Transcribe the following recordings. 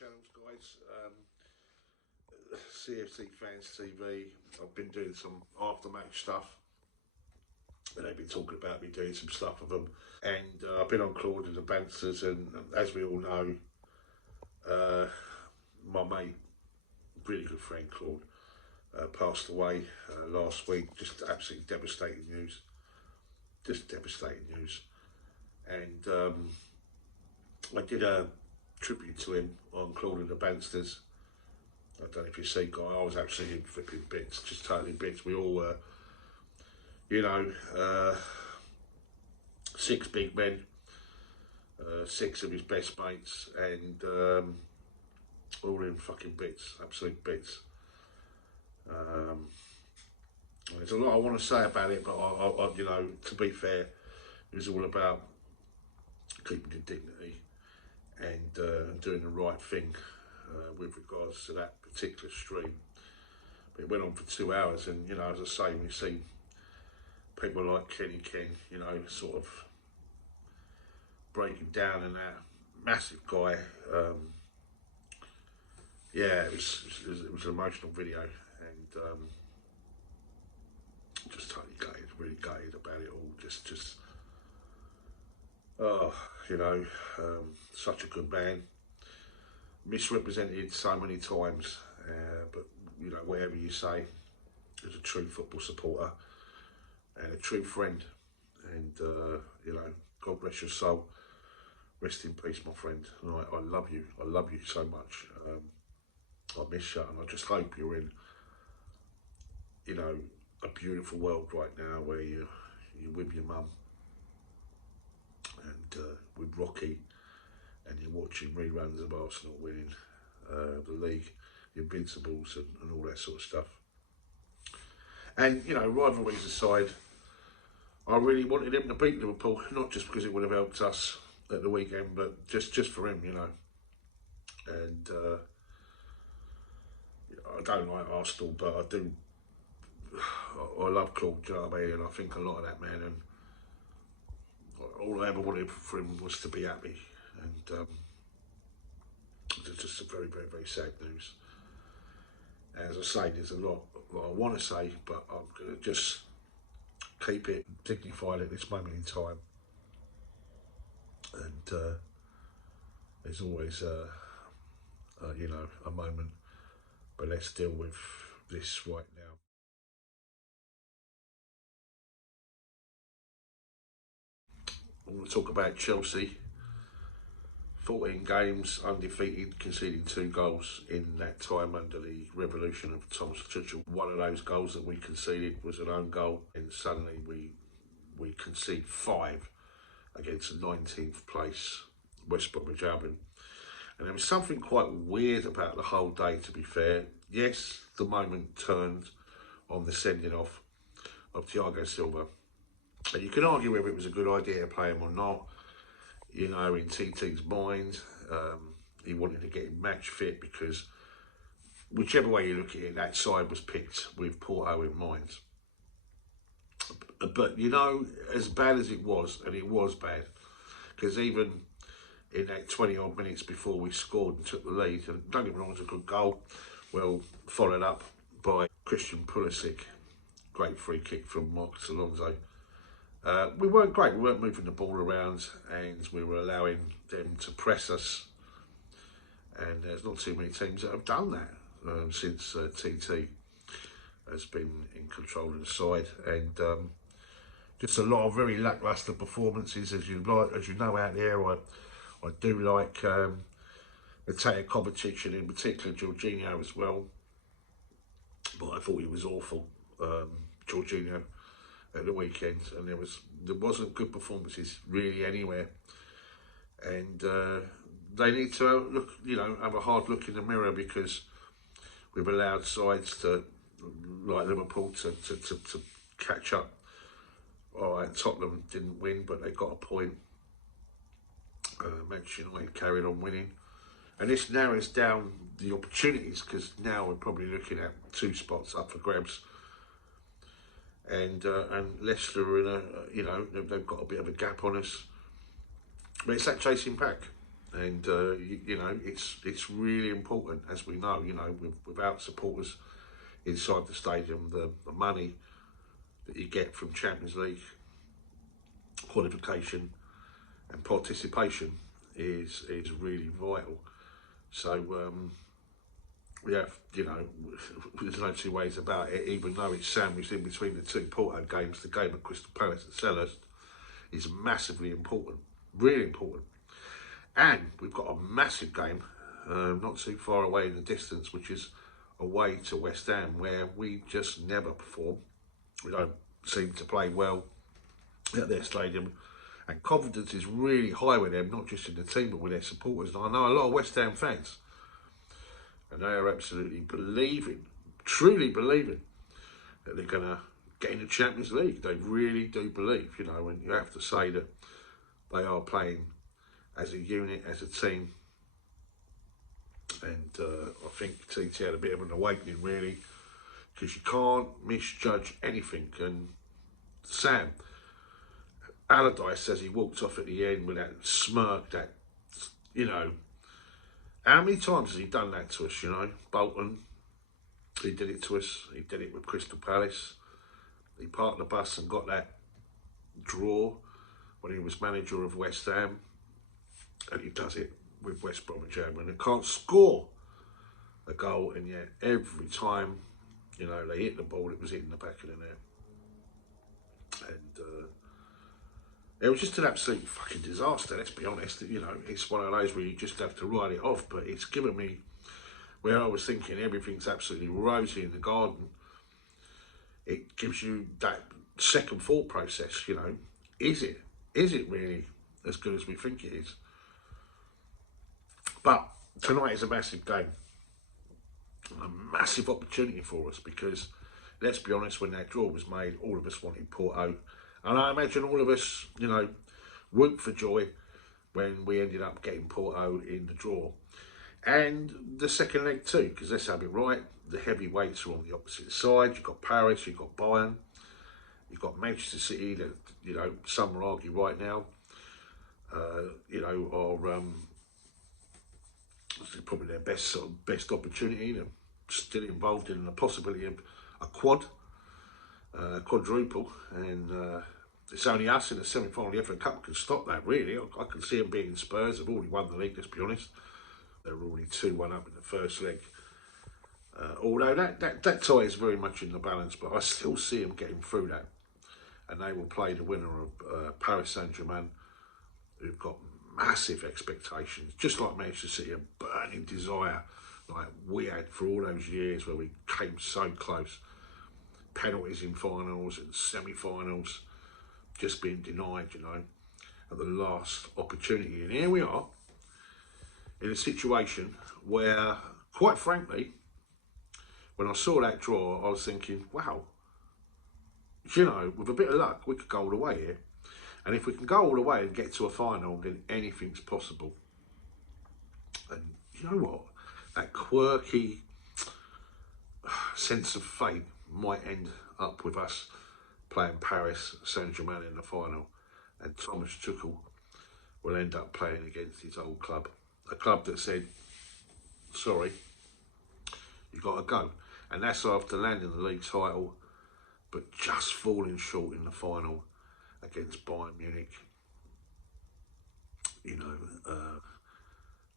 channels, guys. CFC Fans TV. I've been doing some after-match stuff, and they've been talking about me doing some stuff with them. And I've been on Claude and the Banters, and as we all know, my mate, really good friend Claude, passed away last week. Just absolutely devastating news. Just devastating news. And I did a tribute to him on Claude and the Banters. I don't know if you see, guy, I was absolutely in flipping bits, just totally bits. We all were, you know, 6 big men, 6 of his best mates, and all in fucking bits, absolute bits. There's a lot I want to say about it, but I, you know, to be fair, it was all about keeping the dignity and doing the right thing with regards to that particular stream. But it went on for 2 hours, and you know, as I say, we see people like Ken, you know, sort of breaking down, and that massive guy. Yeah, it was an emotional video, and just totally gutted, really gutted about it all. Just oh, you know, such a good man. Misrepresented so many times, but you know, whatever you say, is a true football supporter and a true friend. And you know, God bless your soul. Rest in peace, my friend. And I love you. I love you so much. I miss you, and I just hope you're in, you know, a beautiful world right now where you're with your mum and with Rocky, and you're watching reruns of Arsenal winning the league, the Invincibles, and all that sort of stuff. And you know, rivalries aside, I really wanted him to beat Liverpool, not just because it would have helped us at the weekend, but just for him, you know. And I don't like Arsenal, but I do. I love Claude, do you know what I mean? And I think a lot of that man, and all I ever wanted for him was to be happy. And it's just a very, very, very sad news. As I say, there's a lot I want to say, but I'm going to just keep it dignified at this moment in time. And there's always, you know, a moment, but let's deal with this right now. I want to talk about Chelsea. 14 games, undefeated, conceding 2 goals in that time under the revolution of Thomas Tuchel. One of those goals that we conceded was an own goal, and suddenly we concede 5 against the 19th place West Bromwich Albion. And there was something quite weird about the whole day, to be fair. Yes, the moment turned on the sending off of Thiago Silva. And you can argue whether it was a good idea to play him or not. You know, in TT's mind, he wanted to get him match fit because whichever way you look at it, that side was picked with Porto in mind. But, you know, as bad as it was, and it was bad, because even in that 20-odd minutes before we scored and took the lead, and don't get me wrong, it was a good goal, well, followed up by Christian Pulisic, great free kick from Marcus Alonso. We weren't great, we weren't moving the ball around, and we were allowing them to press us. And there's not too many teams that have done that since TT has been in control of the side. And just a lot of very lacklustre performances, as you know out there. I do like Mateo Kovacic, and in particular Jorginho as well. But I thought he was awful, Jorginho, at the weekend, and there wasn't good performances really anywhere. And they need to look, you know, have a hard look in the mirror, because we've allowed sides to, like Liverpool, to catch up. All right, Tottenham didn't win, but they got a point. Manchester United carried on winning, and this narrows down the opportunities, because now we're probably looking at 2 spots up for grabs. And Leicester are in a, you know, they've got a bit of a gap on us. But it's that chasing back. And you know, it's really important, as we know. You know, without supporters inside the stadium, the money that you get from Champions League qualification and participation is really vital. So we have, you know, there's no two ways about it. Even though it's sandwiched in between the two Porto games, the game at Crystal Palace and Selhurst is massively important, really important. And we've got a massive game, not too far away in the distance, which is away to West Ham, where we just never perform. We don't seem to play well at their stadium, and confidence is really high with them, not just in the team but with their supporters. And I know a lot of West Ham fans, and they are absolutely believing, truly believing, that they're going to get in the Champions League. They really do believe, you know, and you have to say that they are playing as a unit, as a team. And I think TT had a bit of an awakening, really, because you can't misjudge anything. And Sam Allardyce says he walked off at the end with that smirk, that, you know, how many times has he done that to us, you know? Bolton, he did it to us. He did it with Crystal Palace. He parked the bus and got that draw when he was manager of West Ham. And he does it with West Bromwich Albion. They can't score a goal, and yet every time, you know, they hit the ball, it was hitting the back of the net. And it was just an absolute fucking disaster, let's be honest. You know, it's one of those where you just have to write it off, but it's given me, where I was thinking everything's absolutely rosy in the garden, it gives you that second thought process, you know. Is it really as good as we think it is? But tonight is a massive game, a massive opportunity for us, because let's be honest, when that draw was made, all of us wanted Porto. And I imagine all of us, you know, whooped for joy when we ended up getting Porto in the draw. And the second leg too, because let's have it right, the heavyweights are on the opposite side. You've got Paris, you've got Bayern, you've got Manchester City, that, you know, some will argue right now, you know, are probably their best opportunity. They're still involved in the possibility of a quadruple, and it's only us in the semi-final of the FA Cup can stop that, really. I can see them beating Spurs. They've already won the league, let's be honest. They were already 2-1 up in the first leg. Although that tie is very much in the balance, but I still see them getting through that. And they will play the winner of Paris Saint-Germain, who've got massive expectations, just like Manchester City, a burning desire like we had for all those years where we came so close. Penalties in finals and semi-finals, just being denied, you know, at the last opportunity. And here we are in a situation where, quite frankly, when I saw that draw, I was thinking, wow, you know, with a bit of luck, we could go all the way here. And if we can go all the way and get to a final, then anything's possible. And you know what? That quirky sense of fate might end up with us playing Paris Saint-Germain in the final, and Thomas Tuchel will end up playing against his old club, a club that said, sorry, you got to go. And that's after landing the league title, but just falling short in the final against Bayern Munich, you know,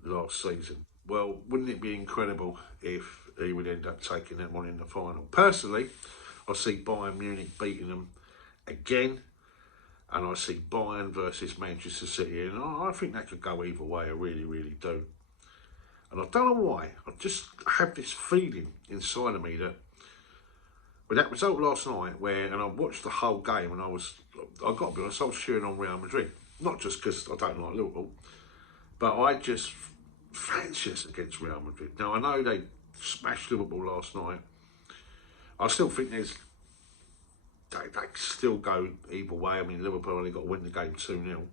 last season. Well, wouldn't it be incredible if he would end up taking that one in the final? Personally, I see Bayern Munich beating them again, and I see Bayern versus Manchester City, and I think that could go either way. I really, really do. And I don't know why, I just have this feeling inside of me that with that result last night, and I watched the whole game, and I've got to be honest, I was cheering on Real Madrid. Not just because I don't like Liverpool, but I just fancy us against Real Madrid. Now, I know they smashed Liverpool last night. I still think they still go either way. I mean, Liverpool only got to win the game 2-0,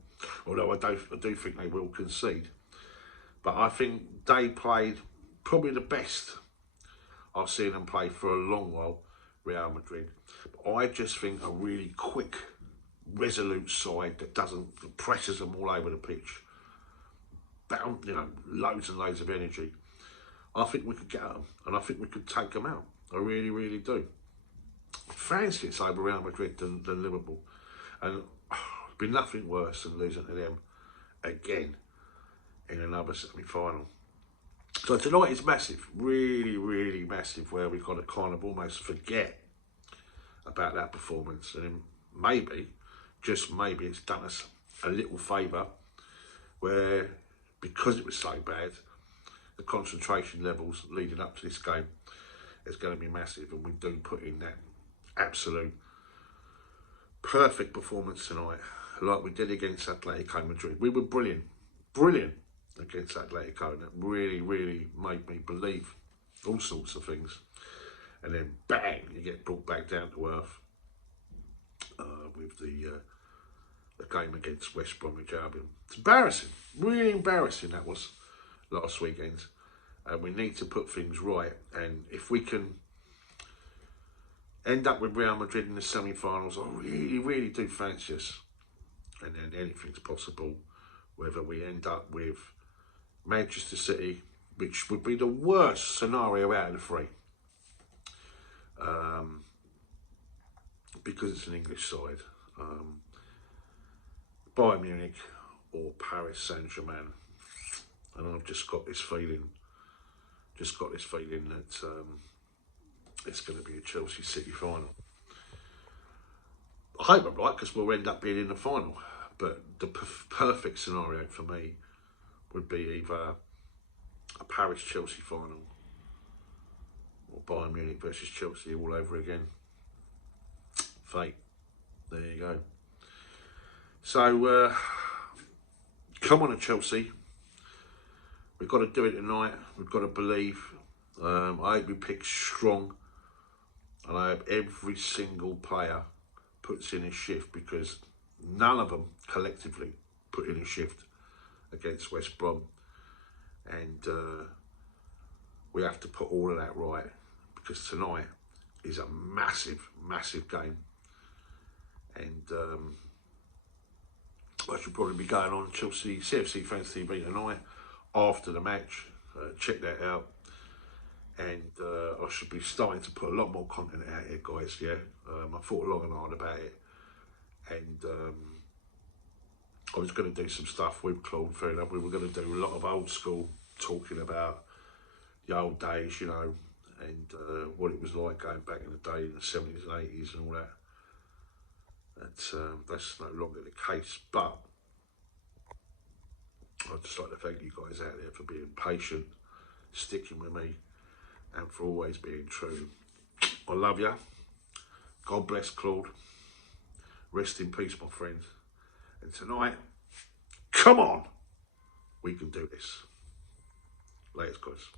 although I do think they will concede. But I think they played probably the best I've seen them play for a long while, Real Madrid. But I just think a really quick, resolute side that presses them all over the pitch, loads and loads of energy. I think we could get them, and I think we could take them out. I really, really do. Fancy it's over Real Madrid than Liverpool, and it'd be nothing worse than losing to them again in another semi-final. So tonight is massive, really, really massive, where we've got to kind of almost forget about that performance, and then maybe, just maybe, it's done us a little favour, where because it was so bad, the concentration levels leading up to this game is going to be massive, and we do put in that absolute perfect performance tonight, like we did against Atletico Madrid. We were brilliant against Atletico, and it really, really made me believe all sorts of things. And then bang, you get brought back down to earth with the game against West Bromwich Albion. It's embarrassing, really embarrassing that was last weekend. We need to put things right, and if we can end up with Real Madrid in the semi-finals, I really, really do fancy us. And then anything's possible, whether we end up with Manchester City, which would be the worst scenario out of the three, because it's an English side, Bayern Munich or Paris Saint-Germain. And I've just got this feeling that it's going to be a Chelsea City final. I hope I'm right, because we'll end up being in the final. But the perfect scenario for me would be either a Paris-Chelsea final or Bayern Munich versus Chelsea all over again. Fate. There you go. So, come on, Chelsea. We've got to do it tonight. We've got to believe. I hope we pick strong, and I hope every single player puts in his shift, because none of them collectively put in a shift against West Brom, and we have to put all of that right, because tonight is a massive, massive game, and I should probably be going on Chelsea CFC Fans TV tonight after the match. Check that out, and I should be starting to put a lot more content out here, guys. Yeah, I thought long and hard about it, and I was going to do some stuff with Claude. Fair enough, we were going to do a lot of old school talking about the old days, and what it was like going back in the day in the 70s and 80s and all that. That's no longer the case, but I'd just like to thank you guys out there for being patient, sticking with me, and for always being true. I love you. God bless Claude. Rest in peace, my friend. And tonight, come on, we can do this. Laters, guys.